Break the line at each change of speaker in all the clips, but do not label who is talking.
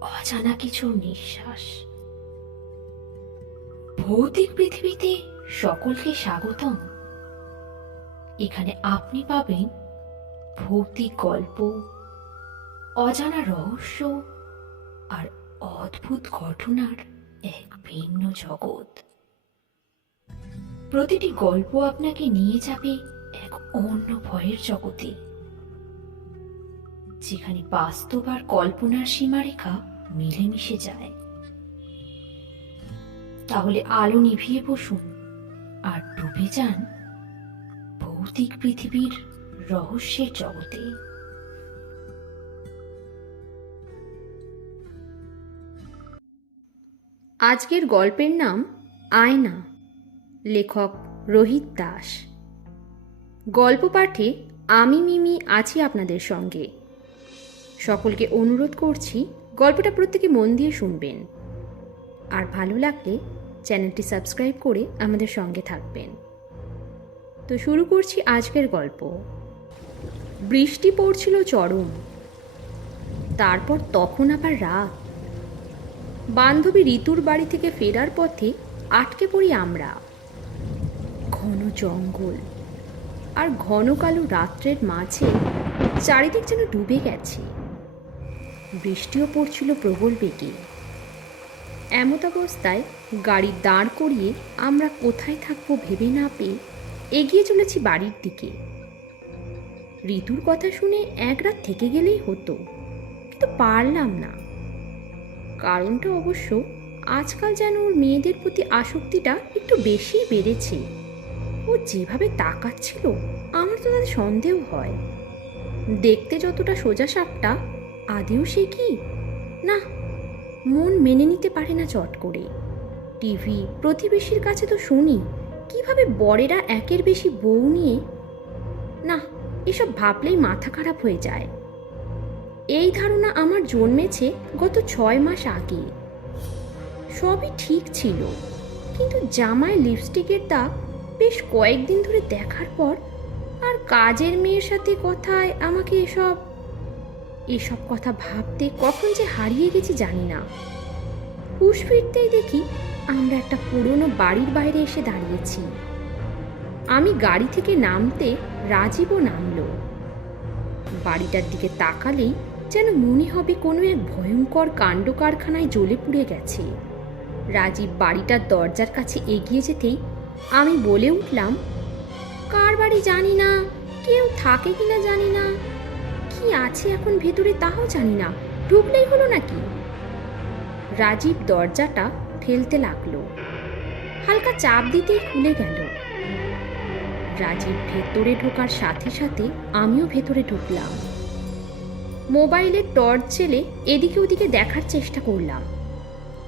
অজানা কিছু নিঃশ্বাস। ভৌতিক পৃথিবীতে সকলকে স্বাগতম। এখানে আপনি পাবেন ভৌতিক গল্প, অজানা রহস্য আর অদ্ভুত ঘটনার এক ভিন্ন জগৎ। প্রতিটি গল্প আপনাকে নিয়ে যাবে এক অন্য ভয়ের জগতে। যেখানে বাস্তব আর কল্পনার সীমারেখা মিলেমিশে যায়। তাহলে আলো নিভিয়ে বসুন আর ডুবে যান ভৌতিক পৃথিবীর রহস্যের জগতে।
আজকের গল্পের নাম আয়না, লেখক রোহিত দাস। গল্প পাঠে আমি মিমি আছি আপনাদের সঙ্গে। সকলকে অনুরোধ করছি গল্পটা প্রত্যেকে মন দিয়ে শুনবেন। আর ভালো লাগলে চ্যানেলটি সাবস্ক্রাইব করে আমাদের সঙ্গে থাকবেন। তো শুরু করছি আজকের গল্প। বৃষ্টি পড়ছিল চরম। তারপর তখন আবার রাত। বান্ধবী ঋতুর বাড়ি থেকে ফেরার পথে আটকে পড়ি আমরা। ঘন জঙ্গল আর ঘন কালো রাত্রের মাঝে চারিদিক যেন ডুবে গেছে। বৃষ্টিও পড়ছিল প্রবল বেগে। এমত অবস্থায় গাড়ি দাঁড় করিয়ে আমরা কোথায় থাকব ভেবে না পেয়ে এগিয়ে চলেছি বাড়ির দিকে। ঋতুর কথা শুনে এক রাত থেকে গেলেই হতো, কিন্তু পারলাম না। কারণটা অবশ্য আজকাল যেন ওর মেয়েদের প্রতি আসক্তিটা একটু বেশি বেড়েছে। ও যেভাবে তাকাচ্ছিল, আমার তো তাদের সন্দেহ হয়। দেখতে যতটা সোজা সাপটা আদেও সে কি? না, মন মেনে নিতে পারে না চট করে। টিভি, প্রতিবেশীর কাছে তো শুনি, কীভাবে বরেরা একের বেশি বউ নিয়ে? না, এসব ভাবলেই মাথা খারাপ হয়ে যায়। এই ধারণা আমার জন্মেছে গত ছয় মাস আগে। সবই ঠিক ছিল, কিন্তু জামায় লিপস্টিকের দাগ বেশ কয়েকদিন ধরে দেখার পর আর কাজের মেয়ের সাথে কথায় আমাকে এসব এসব কথা ভাবতে কখন যে হারিয়ে গেছি জানি না। হুশ ফিরতেই দেখি আমরা একটা পুরনো বাড়ির বাইরে এসে দাঁড়িয়েছি। আমি গাড়ি থেকে নামতে রাজীবও নামলো। বাড়িটার দিকে তাকালেই যেন মনে হবে কোনো এক ভয়ঙ্কর কাণ্ড কারখানায় জ্বলে পুড়ে গেছে। রাজীব বাড়িটার দরজার কাছে এগিয়ে যেতেই আমি বলে উঠলাম, কার বাড়ি জানি না, কেউ থাকে কিনা জানি না। কি আছে এখন ভেতরে তাও জানি না। ঢুকলেই হলো নাকি? রাজীব দরজাটা ঠেলতে লাগল। হালকা চাপ দিতেই খুলে গেল। রাজীব ভেতরে ঢোকার সাথে সাথে আমিও ভেতরে ঢুকলাম। মোবাইলের টর্চ জেলে এদিকে ওদিকে দেখার চেষ্টা করলাম।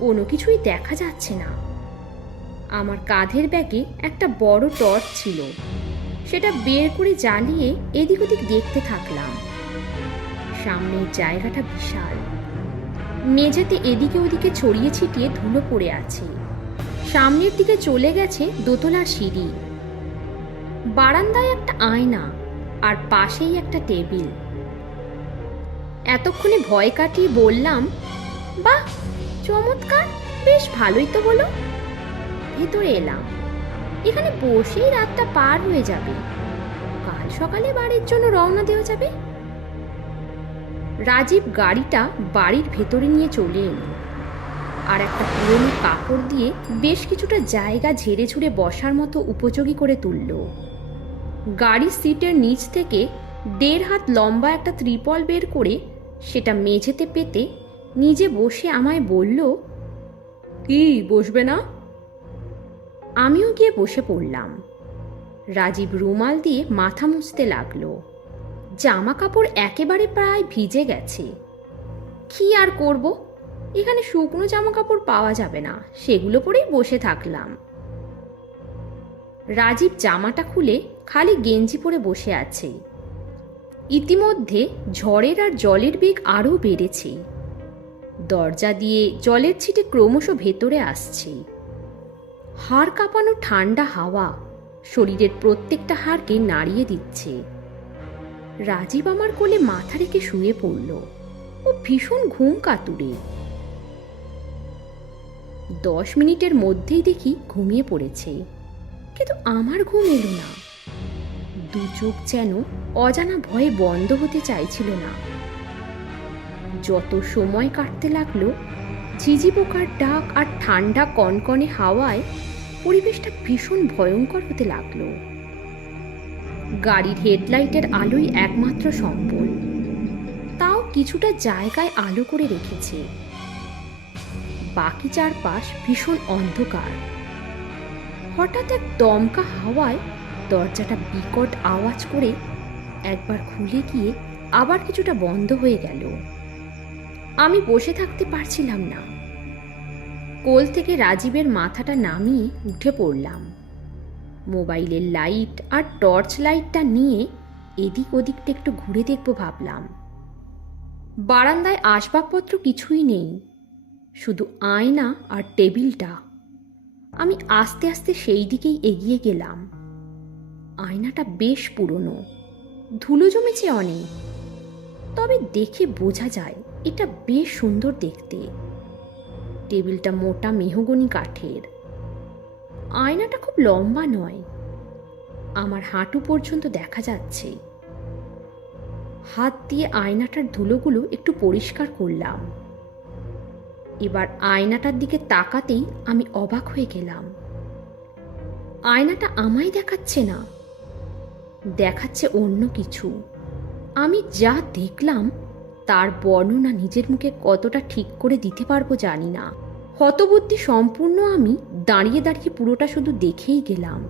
কোনো কিছুই দেখা যাচ্ছে না। আমার কাঁধের ব্যাগে একটা বড় টর্চ ছিল। সেটা বের করে জ্বালিয়ে এদিক ওদিক দেখতে থাকলাম। সামনের জায়গাটা বিশাল। মেঝেতে এদিকে ওদিকে ছড়িয়ে ছিটিয়ে ধুলো পড়ে আছে। সামনের দিকে চলে গেছে দোতলা সিঁড়ি। বারান্দায় একটা আয়না আর পাশেই একটা টেবিল। এতক্ষণে ভয় কাটিয়ে বললাম, বাহ, চমৎকার, বেশ ভালোই তো হলো। ভেতরে এলাম। এখানে বসেই রাতটা পার হয়ে যাবে। কাল সকালে বাড়ির জন্য রওনা দেওয়া যাবে? রাজীব গাড়িটা বাড়ির ভেতরে নিয়ে চলে এলো। আর একটা পুরনো কাপড় দিয়ে বেশ কিছুটা জায়গা ঝেড়ে ঝুড়ে বসার মতো উপযোগী করে তুলল। গাড়ির সিটের নিচ থেকে দেড় হাত লম্বা একটা ত্রিপল বের করে সেটা মেঝেতে পেতে নিজে বসে আমায় বলল, কি, বসবে না? আমিও গিয়ে বসে পড়লাম। রাজীব রুমাল দিয়ে মাথা মুছতে লাগল। জামা কাপড় একেবারে প্রায় ভিজে গেছে। কি আর করব? এখানে শুকনো জামা কাপড় পাওয়া যাবে না, সেগুলো পরেই বসে থাকলাম। রাজীব জামাটা খুলে খালি গেঞ্জি পরে বসে আছে। ইতিমধ্যে ঝড়ের আর জলের বেগ আরও বেড়েছে। দরজা দিয়ে জলের ছিটে ক্রমশ ভেতরে আসছে। হাড় কাঁপানো ঠান্ডা হাওয়া শরীরের প্রত্যেকটা হাড়কে নাড়িয়ে দিচ্ছে। রাজীব আমার কোলে মাথা রেখে শুয়ে পড়ল। ও ভীষণ ঘুম কাতুরে। দশ মিনিটের মধ্যেই দেখি ঘুমিয়ে পড়েছে। কিন্তু আমার ঘুম এলো না। দু চোখ যেন অজানা ভয়ে বন্ধ হতে চাইছিল না। যত সময় কাটতে লাগল ঝিঝি পোকার ডাক আর ঠান্ডা কনকনে হাওয়ায় পরিবেশটা ভীষণ ভয়ঙ্কর হতে লাগল। গাড়ির হেডলাইটের আলোই একমাত্র সম্বল। তাও কিছুটা জায়গায় আলো করে রেখেছে। বাকি চারপাশ ভীষণ অন্ধকার। হঠাৎ এক দমকা হাওয়ায় দরজাটা বিকট আওয়াজ করে একবার খুলে গিয়ে আবার কিছুটা বন্ধ হয়ে গেল। আমি বসে থাকতে পারছিলাম না। কোল থেকে রাজীবের মাথাটা নামিয়ে উঠে পড়লাম। মোবাইলের লাইট আর টর্চ লাইটটা নিয়ে এদিক ওদিকটা একটু ঘুরে দেখব ভাবলাম। বারান্দায় আসবাবপত্র কিছুই নেই, শুধু আয়না আর টেবিলটা। আমি আস্তে আস্তে সেই দিকেই এগিয়ে গেলাম। আয়নাটা বেশ পুরনো, ধুলো জমেছে অনেক। তবে দেখে বোঝা যায় এটা বেশ সুন্দর দেখতে। টেবিলটা মোটা মেহগনি কাঠের আয়নাটা খুব লম্বা নয়। আমার হাঁটু পর্যন্ত দেখা যাচ্ছে। হাত দিয়ে আয়নাটার ধুলোগুলো একটু পরিষ্কার করলাম। এবার আয়নাটার দিকে তাকাতেই আমি অবাক হয়ে গেলাম। আয়নাটা আমায় দেখাচ্ছে না। দেখাচ্ছে অন্য কিছু। আমি যা দেখলাম, তার বর্ণনা নিজের মুখে কতটা ঠিক করে দিতে পারব জানি না। হতবুদ্ধি সম্পূর্ণ আমি দাঁড়িয়ে দাঁড়িয়ে পুরোটা শুধু দেখেই গেলাম।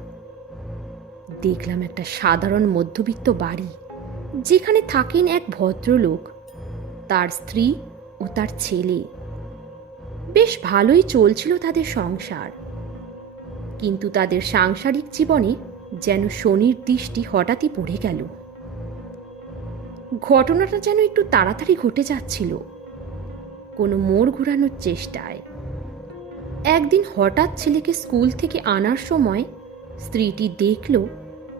দেখলাম একটা সাধারণ মধ্যবিত্ত বাড়ি, যেখানে থাকেন এক ভদ্রলোক, তার স্ত্রী ও তার ছেলে। বেশ ভালোই চলছিল তাদের সংসার। কিন্তু তাদের সাংসারিক জীবনে যেন শনির দৃষ্টি হঠাৎই পড়ে গেল। ঘটনাটা যেন একটু তাড়াতাড়ি ঘটে যাচ্ছিল। কোনো মোড় ঘোরানোর চেষ্টায় একদিন হঠাৎ ছেলেকে স্কুল থেকে আনার সময় স্ত্রীটি দেখল,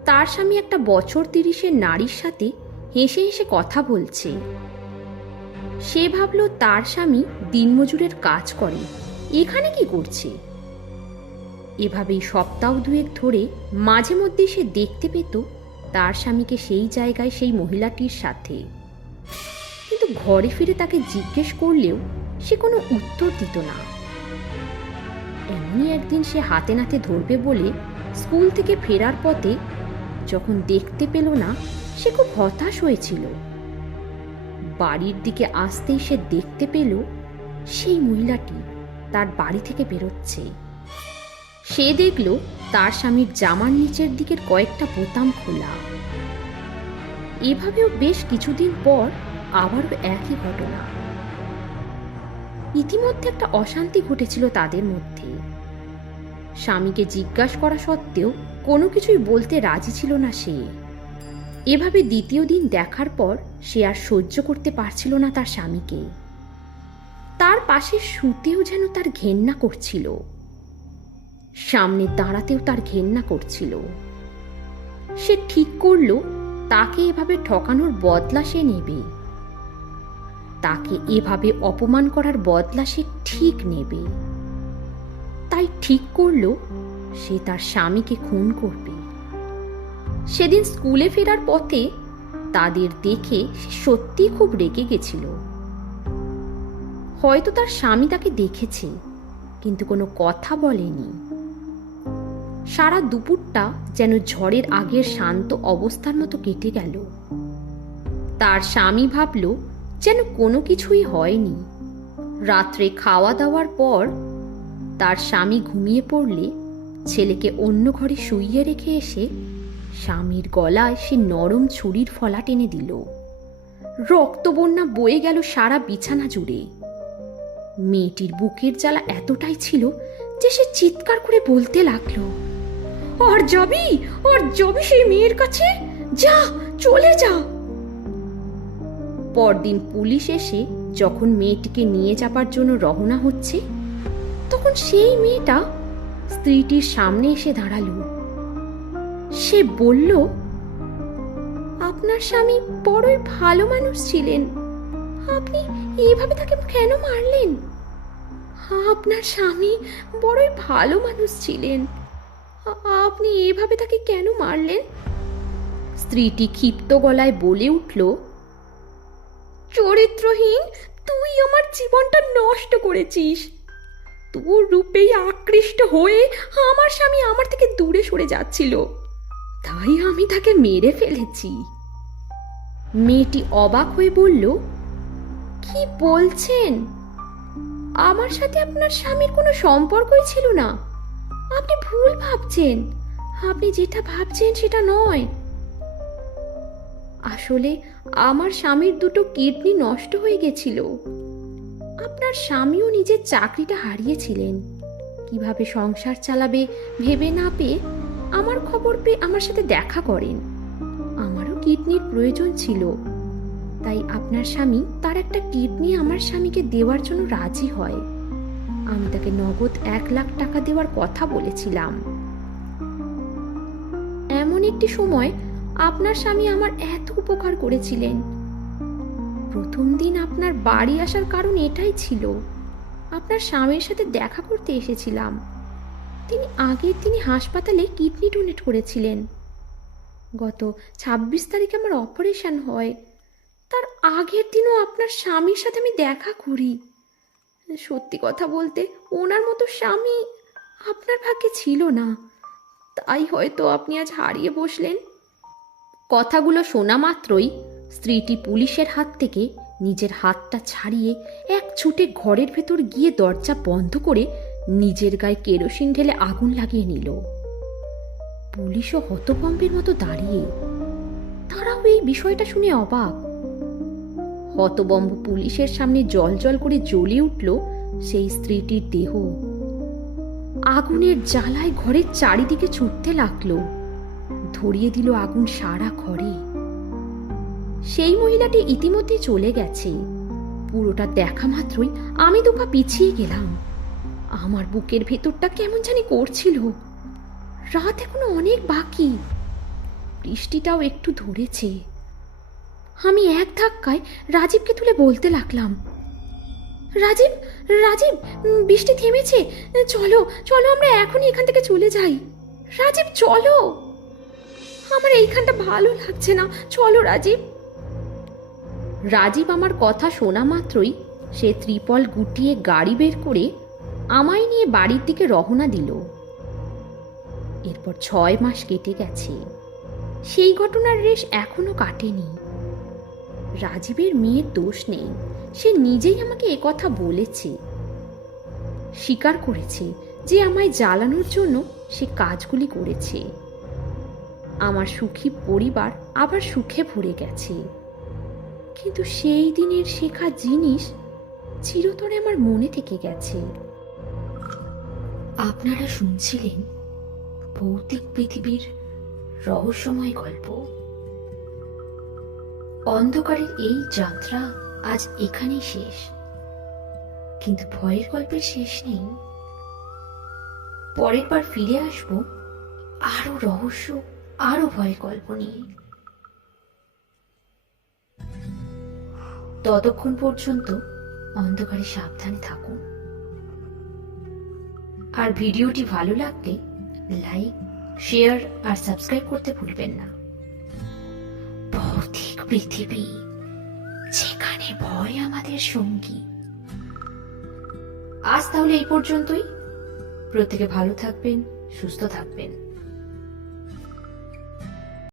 তার স্বামী একটা বছর তিরিশের নারীর সাথে হেসে হেসে কথা বলছে। সে ভাবল, তার স্বামী দিনমজুরের কাজ করে, এখানে কি করছে? এভাবেই সপ্তাহ দুয়েক ধরে মাঝে মধ্যে সে দেখতে পেত, তার স্বামীকে সেই জায়গায় সেই মহিলাটির সাথে। কিন্তু ঘরে ফিরে তাকে জিজ্ঞেস করলেও সে কোনো উত্তর দিত না। এমনই একদিন সে হাতে নাতে ধরবে বলে স্কুল থেকে ফেরার পথে যখন দেখতে পেল না, সে খুব হতাশ হয়েছিল। বাড়ির দিকে আসতেই সে দেখতে পেল সেই মহিলাটি তার বাড়ি থেকে বেরোচ্ছে। সে দেখল তার স্বামীর জামার নিচের দিকের কয়েকটা বোতাম খোলা। এভাবেও বেশ কিছুদিন পর আবারও একই ঘটনা। ইতিমধ্যে একটা অশান্তি ঘটেছিল তাদের মধ্যে। স্বামীকে জিজ্ঞাসা করা সত্ত্বেও কোনো কিছুই বলতে রাজি ছিল না সে। এভাবে দ্বিতীয় দিন দেখার পর সে আর সহ্য করতে পারছিল না তার স্বামীকে। তার পাশে শুতেও যেন তার ঘেন্না করছিল। সামনে দাঁড়াতেও তার ঘেন্না করছিল। সে ঠিক করল, তাকে এভাবে ঠকানোর বদলা সে নেবে। তাকে এভাবে অপমান করার বদলা সে ঠিক নেবে। তাই ঠিক করল, সে তার স্বামীকে খুন করবে। সেদিন স্কুলে ফেরার পথে তাদের দেখে সে সত্যিই খুব রেগে গেছিল। হয়তো তার স্বামী তাকে দেখেছে, কিন্তু কোনো কথা বলেনি। সারা দুপুরটা যেন ঝড়ের আগের শান্ত অবস্থার মতো কেটে গেল। তার স্বামী ভাবল, যেন কোনো কিছুই হয়নি। রাত্রে খাওয়া দাওয়ার পর তার স্বামী ঘুমিয়ে পড়লে ছেলেকে অন্য ঘরে শুইয়ে রেখে এসে স্বামীর গলায় সে নরম ছুরির ফলা টেনে দিল। রক্তবন্যা বয়ে গেল সারা বিছানা জুড়ে। মেয়েটির বুকের জ্বালা এতটাই ছিল যে সে চিৎকার করে বলতে লাগল, আর যাবি? আর যাবি সেই মেয়ের কাছে? যা, চলে যা! পরদিন পুলিশ এসে যখন মেয়েটিকে নিয়ে যাবার জন্য রওনা হচ্ছে তখন সেই মেয়েটা স্ত্রীটির সামনে এসে দাঁড়াল। সে বলল, আপনার স্বামী বড়ই ভালো মানুষ ছিলেন। আপনি এইভাবে তাকে কেন মারলেন? আপনার স্বামী বড়ই ভালো মানুষ ছিলেন। আপনি এইভাবে তাকে কেন মারলেন? স্ত্রীটি ক্ষিপ্ত গলায় বলে উঠল, চরিত্রহীন, তুই আমার জীবনটা নষ্ট করেছিস। তোর রূপেই আকৃষ্ট হয়ে আমার স্বামী আমার থেকে দূরে সরে যাচ্ছিল। তাই আমি তাকে মেরে ফেলেছি। মেয়েটি অবাক হয়ে বলল, কি বলছেন? আমার সাথে আপনার স্বামীর কোনো সম্পর্কই ছিল না। আপনি ভুল ভাবছেন। আপনি যেটা ভাবছেন সেটা নয়। আসলে আমার স্বামীর দুটো কিডনি নষ্ট হয়ে গেছিল। আপনার স্বামীও নিজের চাকরিটা হারিয়েছিলেন। কীভাবে সংসার চালাবে ভেবে না পেয়ে আমার খবর পেয়ে আমার সাথে দেখা করেন। আমারও কিডনির প্রয়োজন ছিল। তাই আপনার স্বামী তার একটা কিডনি আমার স্বামীকে দেওয়ার জন্য রাজি হয়। আমি তাকে নগদ এক লাখ টাকা দেওয়ার কথা বলেছিলাম। এমন একটি সময় আপনার স্বামী আমার এত উপকার করেছিলেন। প্রথম দিন আপনার বাড়ি আসার কারণ এটাই ছিল। আপনার স্বামীর সাথে দেখা করতে এসেছিলাম। তিনি আগের তিনি হাসপাতালে কিডনি ডোনেট করেছিলেন। গত ছাব্বিশ তারিখে আমার অপারেশন হয়। তার আগের দিনও আপনার স্বামীর সাথে আমি দেখা করি। সত্যি কথা বলতে ওনার মতো স্বামী আপনার ভাগ্যে ছিল না। তাই হয়তো আপনি আজ হারিয়ে বসলেন। কথাগুলো শোনা মাত্রই স্ত্রীটি পুলিশের হাত থেকে নিজের হাতটা ছাড়িয়ে এক ছুটে ঘরের ভেতর গিয়ে দরজা বন্ধ করে নিজের গায়ে কেরোসিন ঢেলে আগুন লাগিয়ে নিল। পুলিশও হতভম্বের মতো দাঁড়িয়ে। তারাও এই বিষয়টা শুনে অবাক। হতবম্ব পুলিশের সামনে জল জল করে জ্বলে উঠল সেই স্ত্রীটির দেহ। আগুনের জ্বালায় ঘরের চারিদিকে ছুটতে লাগল। ধরিয়ে দিল আগুন সারা ঘরে। সেই মহিলাটি ইতিমধ্যে চলে গেছে। পুরোটা দেখা মাত্রই আমি দুপা পিছিয়ে গেলাম। আমার বুকের ভেতরটা কেমন জানি করছিল। রাত এখনও অনেক বাকি। বৃষ্টিটাও একটু ধরেছে। আমি এক ধাক্কায় রাজীবকে তুলে বলতে লাগলাম, রাজীব রাজীব, বৃষ্টি থেমেছে। চলো চলো আমরা এখনই এখান থেকে চলে যাই। রাজীব, চলো। আমার এইখানটা ভালো লাগছে না। চলো রাজীব। রাজীব আমার কথা শোনা মাত্রই সে ত্রিপল গুটিয়ে গাড়ি বের করে আমায় নিয়ে বাড়ির দিকে রওনা দিল। এরপর ছয় মাস কেটে গেছে। সেই ঘটনার রেশ এখনও কাটেনি। রাজীবের মেয়ের দোষ নেই। সে নিজেই আমাকে একথা বলেছে। স্বীকার করেছে যে আমায় জ্বালানোর জন্য সে কাজগুলি করেছে। আমার সুখী পরিবার আবার সুখে ভরে গেছে। কিন্তু সেই দিনের শেখা জিনিস চিরতরে আমার মনে থেকে গেছে।
আপনারা শুনছিলেন ভৌতিক পৃথিবীর রহস্যময় গল্প। অন্ধকারের এই যাত্রা আজ এখানেই শেষ। কিন্তু ভয়ের গল্পের শেষ নেই। পরের বার ফিরে আসব আরও রহস্য আরও ভয়ের গল্প নিয়ে। ততক্ষণ পর্যন্ত অন্ধকারে সাবধানে থাকুন। আর ভিডিওটি ভালো লাগলে লাইক, শেয়ার আর সাবস্ক্রাইব করতে ভুলবেন না। ভৌতিক পৃথিবী, যেখানে ভয় আমাদের সঙ্গী। আজ তাহলে এই পর্যন্তই। প্রত্যেকে ভালো থাকবেন, সুস্থ থাকবেন।